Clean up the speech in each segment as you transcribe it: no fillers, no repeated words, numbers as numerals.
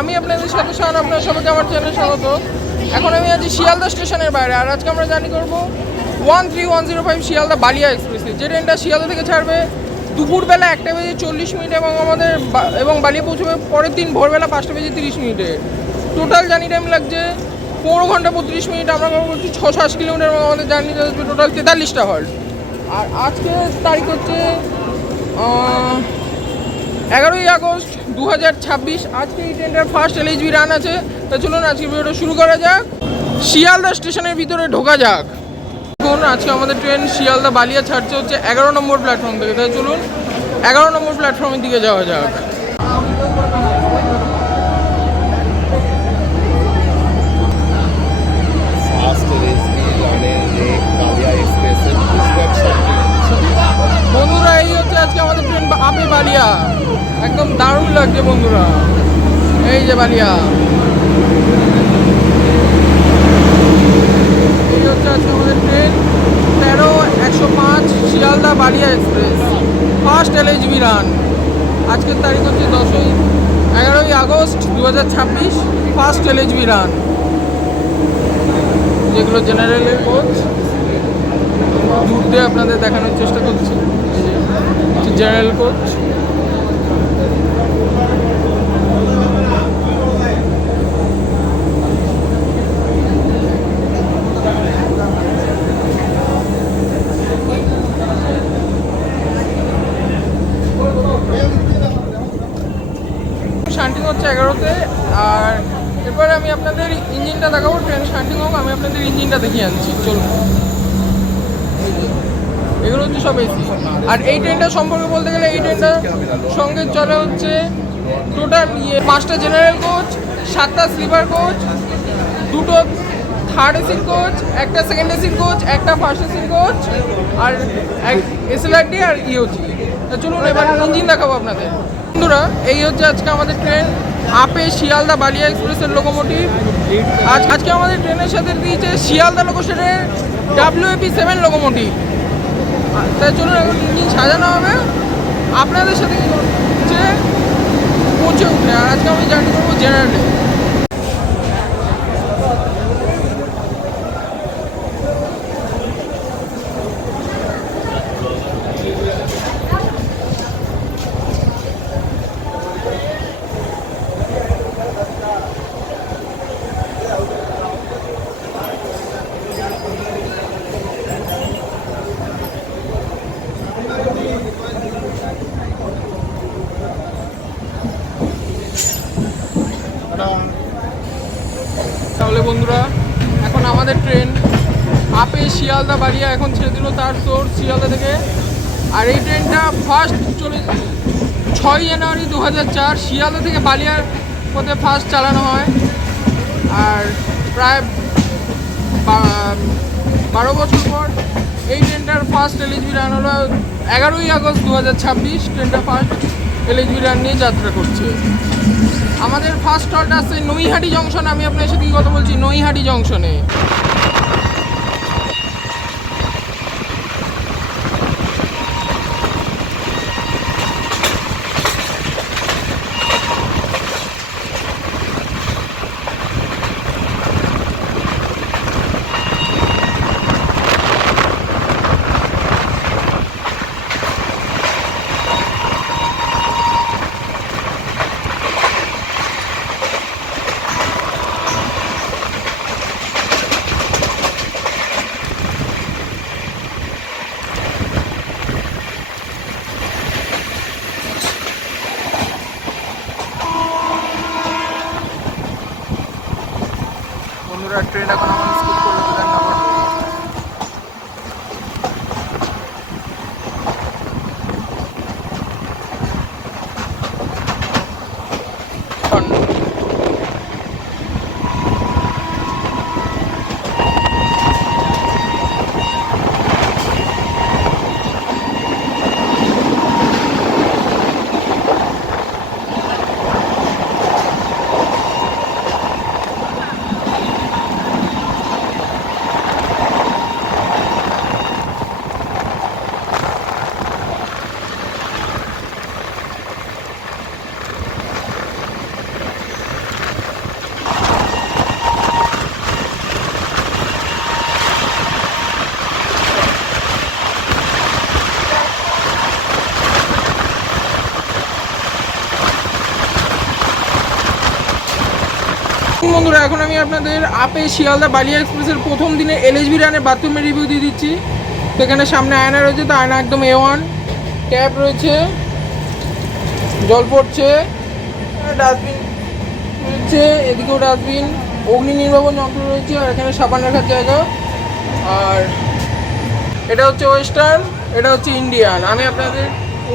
আমি আপনাদের সাথে শান, আপনার সবাইকে আমার চ্যানেলে স্বাগত। এখন আমি আছি শিয়ালদা স্টেশনের বাইরে, আর আজকে আমরা জার্নি করবো 13105 শিয়ালদা বালিয়া এক্সপ্রেসে, যে ট্রেনটা শিয়ালদা থেকে ছাড়বে দুপুরবেলা 1:40 এবং বালিয়া পৌঁছবে পরের দিন ভোরবেলা 5:30 টোটাল জার্নি টাইম লাগছে 15 ঘন্টা 32 মিনিট। আমরা করছি 6-7 কিলোমিটার এবং আমাদের জার্নিতে আসবে টোটাল 43টা হল্ট। আর আজকে তারিখ হচ্ছে 11ই আগস্ট 2026। আজকে এই ট্রেনটার ফার্স্ট LHB রান আছে। তা চলুন আজকে ভিডিওটা শুরু করা যাক, শিয়ালদা স্টেশনের ভিতরে ঢোকা যাক। দেখুন আজকে আমাদের ট্রেন শিয়ালদা বালিয়া ছাড়ছে হচ্ছে 11 নম্বর প্ল্যাটফর্ম থেকে। তাই চলুন 11 নম্বর প্ল্যাটফর্মের দিকে যাওয়া যাক। বন্ধুরা এই হচ্ছে আজকে আমাদের ট্রেন আপে বালিয়া, একদম দারুণ লাগছে বন্ধুরা। এই যে বালিয়া, এই হচ্ছে আজকে আমাদের train 13-105 Sealdah Ballia express, first LHB রান। আজকের তারিখ হচ্ছে 11ই আগস্ট 2026, ফার্স্ট LHB রান। যেগুলো জেনারেলের কোচ, দূর দিয়ে আপনাদের দেখানোর চেষ্টা করছি। জেনারেল কোচ, শান্টিং হচ্ছে 11তে। আর এরপরে আমি আপনাদের ইঞ্জিনটা দেখাবো। ট্রেন শান্টিং হোক, আমি আপনাদের ইঞ্জিনটা দেখিয়ে আনছি। চলুন, এগুলো হচ্ছে সব এসি। আর এই ট্রেনটা সম্পর্কে বলতে গেলে এই ট্রেনটার সঙ্গে চলে হচ্ছে টোটাল 5টা জেনারেল কোচ, 7টা স্লিপার কোচ, 2টো থার্ড এসির কোচ, একটা সেকেন্ড এসির কোচ, একটা ফার্স্ট এসির কোচ, আর SLRD আর EOG। চলুন এবার ইঞ্জিন দেখাবো আপনাদের। বন্ধুরা এই হচ্ছে আজকে আমাদের ট্রেন আপে শিয়ালদা বালিয়া এক্সপ্রেসের লোকোমোটিভ। আজকে আমাদের ট্রেনের সাথে দিয়েছে শিয়ালদা লোকোশনের WAP7 লোকোমোটিভ। তাই চলুন এখন ইঞ্জিন সাজানো হবে, আপনাদের সাথে হচ্ছে পৌঁছে উঠে। আর আজকে আমি জার্নি করবো জেনারেলে। তাহলে বন্ধুরা এখন আমাদের ট্রেন আপে শিয়ালদা বালিয়া এখন ছেড়ে দিল তার সোর্স শিয়ালদা থেকে। আর এই ট্রেনটা ফার্স্ট 6 জানুয়ারি 2004 শিয়ালদা থেকে বালিয়ার পথে ফার্স্ট চালানো হয়। আর প্রায় 12 বছর পর এই ট্রেনটার ফার্স্ট LHB রান হলো 11ই আগস্ট 2026। ট্রেনটা ফার্স্ট LHB রান নিয়ে যাত্রা করছে। আমাদের ফার্স্ট হল্ট আছে নৈহাটি জংশন। আমি আপনার সাথে কথা বলছি নৈহাটি জংশনে। বন্ধুরা ট্রেন এখন আমার স্কুল করলো বন্ধুরা, এখন আমি আপনাদের আপে শিয়ালদা বালিয়া এক্সপ্রেসের প্রথম দিনে এলএসবি রানের বাথরুমের রিভিউ দিয়ে দিচ্ছি। তো এখানে সামনে আয়না রয়েছে, তো আয়না একদম A1, ট্যাপ রয়েছে, জল পড়ছে, ডাস্টবিন রয়েছে, এদিকেও ডাস্টবিন, অগ্নি নির্বাপন যন্ত্র রয়েছে, আর এখানে সাবান রাখার জায়গা। আর এটা হচ্ছে ওয়েস্টার্ন, এটা হচ্ছে ইন্ডিয়ান। আমি আপনাদের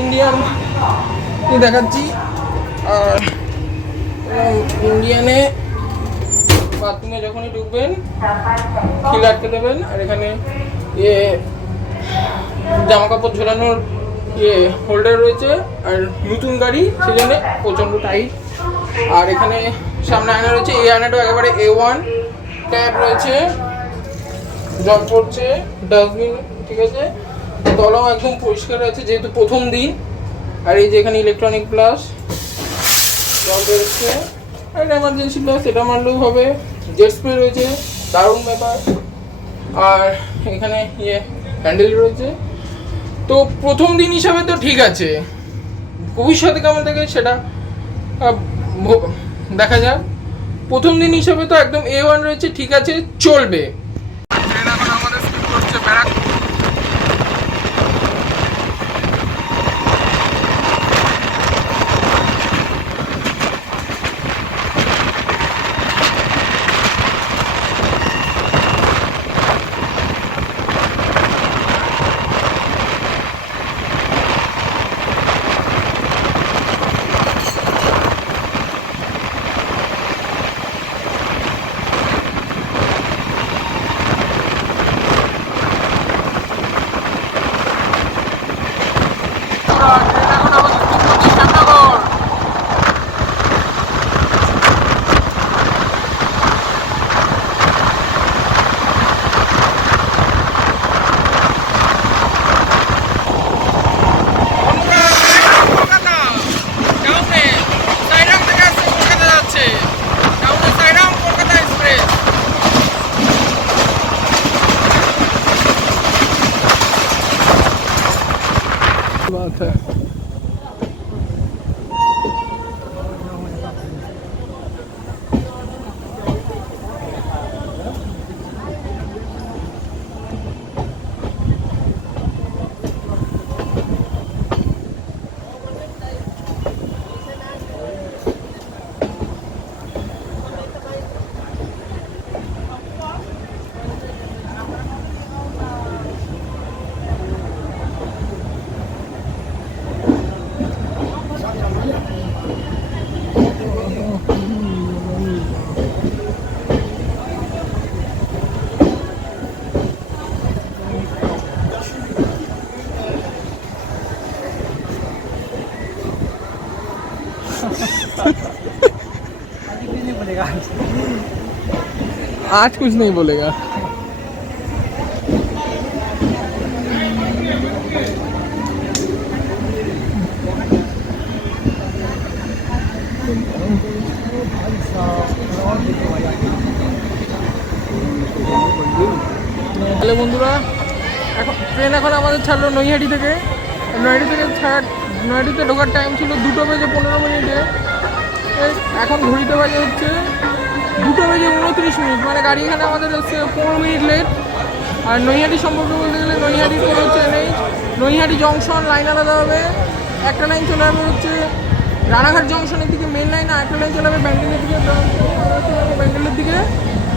ইন্ডিয়ান দেখাচ্ছি। আর ইন্ডিয়ানে বাথরুমে যখনই ঢুকবেন খিল আটকে দেবেন, আর এখানে জামা কাপড় ঝোলানোর হোল্ডার রয়েছে। আর নতুন গাড়ি সেজন্য প্রচণ্ড টাইট। আর এখানে সামনে আয়না রয়েছে, এই আয়নাটা একেবারে A1, ট্যাপ রয়েছে, জল পড়ছে, ডাস্টবিন ঠিক আছে, তলাও একদম পরিষ্কার আছে যেহেতু প্রথম দিন। আর এই যে এখানে ইলেকট্রনিক প্লাস জল বেরোচ্ছে, আর এটা এমার্জেন্সি প্লাস, এটা মারলেও হবে। জেট স্প্রে রয়েছে, দারুণ ব্যাপার। আর এখানে হ্যান্ডেল রয়েছে। তো প্রথম দিন হিসাবে তো ঠিক আছে, ভবিষ্যতে কেমন থাকে সেটা দেখা যাক। প্রথম দিন হিসাবে তো একদম A1 রয়েছে, ঠিক আছে, চলবে। এখন আমাদের স্কুল করছে ব্যারাকপুর। बात है। आज कुछ नहीं बोलेगा। তাহলে বন্ধুরা, এখন ট্রেন আমাদের ছাড়লো নৈহাটি থেকে। নৈহাটিতে ঢোকার টাইম ছিল 2:15 এখন ঘড়িতে বাজে হচ্ছে 2:29, মানে গাড়ি এখানে আমাদের হচ্ছে 4 মিনিট লেট। আর নৈহাটি সম্পর্কে বলতে গেলে নৈহাটির কোনো হচ্ছে নেই, নৈহাটি জংশন লাইন আলাদা হবে, একটা লাইন চলে যাবে হচ্ছে রানাঘাট জংশনের দিকে মেন লাইন, আর একটা লাইন চলে যাবে ব্যান্ডেলের দিকে।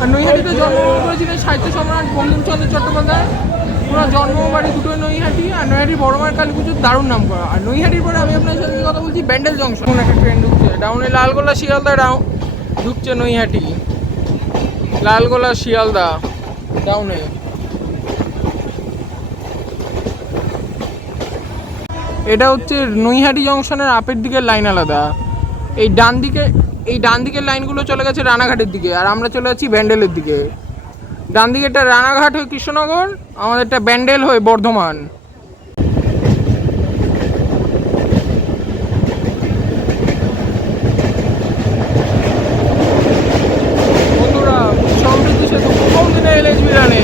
আর নৈহাটিতে জন্মগ্রহণ করেছিলেন সাহিত্য সম্রাট বঙ্কিমচন্দ্র চট্টোপাধ্যায়। ওনার জন্মবাড়ি দুটোই নৈহাটি। আর নৈহাটির বড় মায়ের কালী পুজোর দারুণ নাম করা। আর নৈহাটির পরে আমি আপনার সাথে কথা বলছি ব্যান্ডেল জংশন, একটা ট্রেন ঢুকছে ডাউনে, লালগোলা শিয়ালদা ঢুকছে নৈহাটি, লালগোলা শিয়ালদা ডাউনে। এটা হচ্ছে নৈহাটি জংশনের আপের দিকের লাইন আলাদা। এই ডান দিকের লাইনগুলো চলে গেছে রানাঘাটের দিকে, আর আমরা চলে যাচ্ছি ব্যান্ডেলের দিকে। ডান দিকেরটা রানাঘাট হয়ে কৃষ্ণনগর, আমাদেরটা ব্যান্ডেল হয়ে বর্ধমান। বন্ধুরা, সমৃদ্ধি সেতু প্রথম দিনে এলএসবি রানে।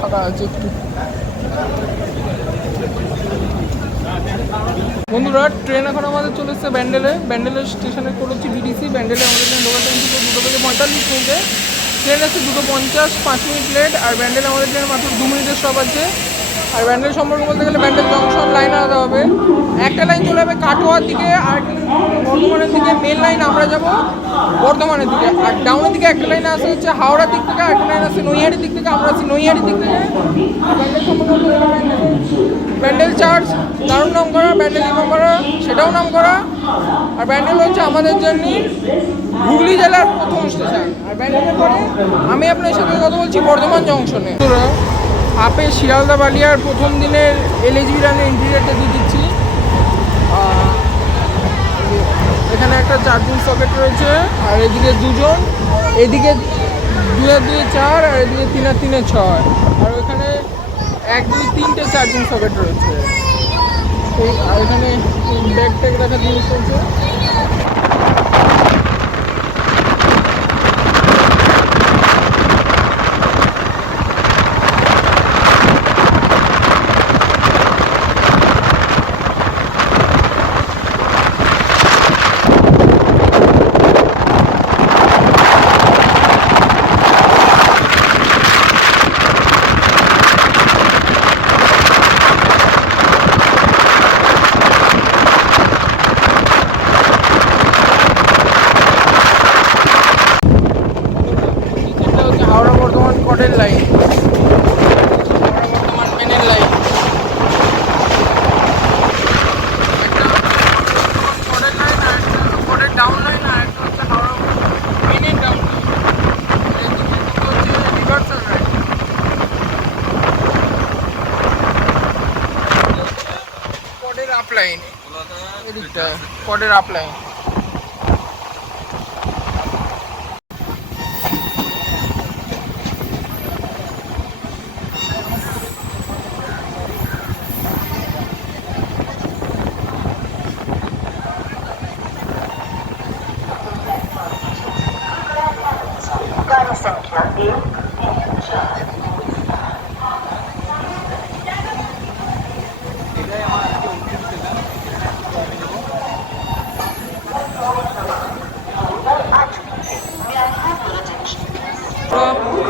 ফাঁকা আছে একটু। বন্ধুরা ট্রেন এখন আমাদের চলে এসছে ব্যান্ডেলের স্টেশনে করেছি বিডিসি। ব্যান্ডেলে আমাদের ট্রেন ঢোকার টাইম ছিল 2:45 ট্রেন আছে 2:50, 5 মিনিট লেট। আর ব্যান্ডেলে আমাদের ট্রেন মাত্র 2 মিনিটের স্টপ আছে। আর ব্যান্ডেল সম্পর্কে বলতে গেলে ব্যান্ডেল জংশন লাইন আলাদা হবে, একটা লাইন চলে যাবে কাটোয়ার দিকে আর বর্ধমানের দিকে। মেন লাইন আমরা যাব বর্ধমানের দিকে, আর ডাউনের দিকে একটা লাইন আসে হচ্ছে হাওড়ার দিক থেকে, একটা লাইন আছে নৈহাটির দিক থেকে, আমরা আছি নৈহাটির দিক থেকে। আর ব্যান্ডেল সম্পর্কে ব্যান্ডেল চার্জ দারুণ নাম করা, ব্যান্ডেল নাম করা সেটাও নাম করা। আর ব্যান্ডেল হচ্ছে আমাদের জন্য হুগলি জেলার প্রথম স্টেশন। আর ব্যান্ডেলের পরে আমি আপনার সাথে কথা বলছি বর্ধমান জংশনে। আপে শিয়ালদা বালিয়ার প্রথম দিনের এলএইচবি রানের ইন্টিরিয়ারটা দিয়ে দিচ্ছি। এখানে একটা চার্জিং সকেট রয়েছে, আর এদিকে দুজন, এদিকে 2 আর 2 4, আর এদিকে 3 আর 3 6, আর ওখানে 1 2 3টে চার্জিং সকেট রয়েছে। আর এখানে ব্যাগ ট্যাগ রাখার জিনিস রয়েছে। হাওড়া বর্ধমান কটের লাইন, হাওড়া বর্ধমান মেনের লাইন, কটের লাইন আর কটের ডাউন লাইন, আর একটা হচ্ছে হাওড়া মেনের ডাউন লাইন, হচ্ছে রিভার্সাল লাইন। কটের আপ লাইন, এদিকটা কটের আপ লাইন।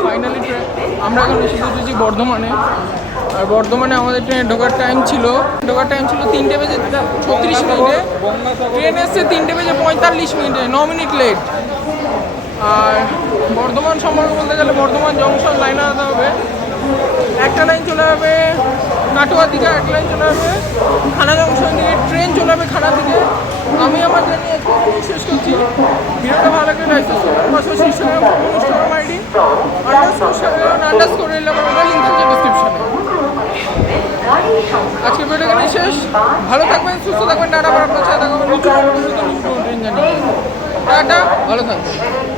ফাইনালি আমরা এখন এসে পৌঁছেছি বর্ধমানে। আর বর্ধমানে আমাদের ট্রেনে ঢোকার টাইম ছিল 3:36। ট্রেন এসছে 3:45, 9 মিনিট লেট। আর বর্ধমান সম্পর্কে বলতে গেলে বর্ধমান জংশন লাইন আলাদা হবে, একটা লাইন চলে যাবে কাটোয়ার দিকে, একটা লাইন চলে যাবে খানা জংশন দিকে, ট্রেন চলে যাবে খানা দিকে। আমি আমার জানি শেষ করছি। ভিডিওটা ভালো লাগলে লাইক করবেন, পাশাপাশি ইনস্টাগ্রাম আইডি আন্ডারস্কোর এলে আমার লিঙ্ক থাকছে ডিসক্রিপশনে। আজকে ভিডিও এখানে শেষ। ভালো থাকবেন, সুস্থ থাকবেন, টাটা। আপনার সাথে দেখা হবে নতুন ট্রেন জানি। টাটা, ভালো থাকবেন।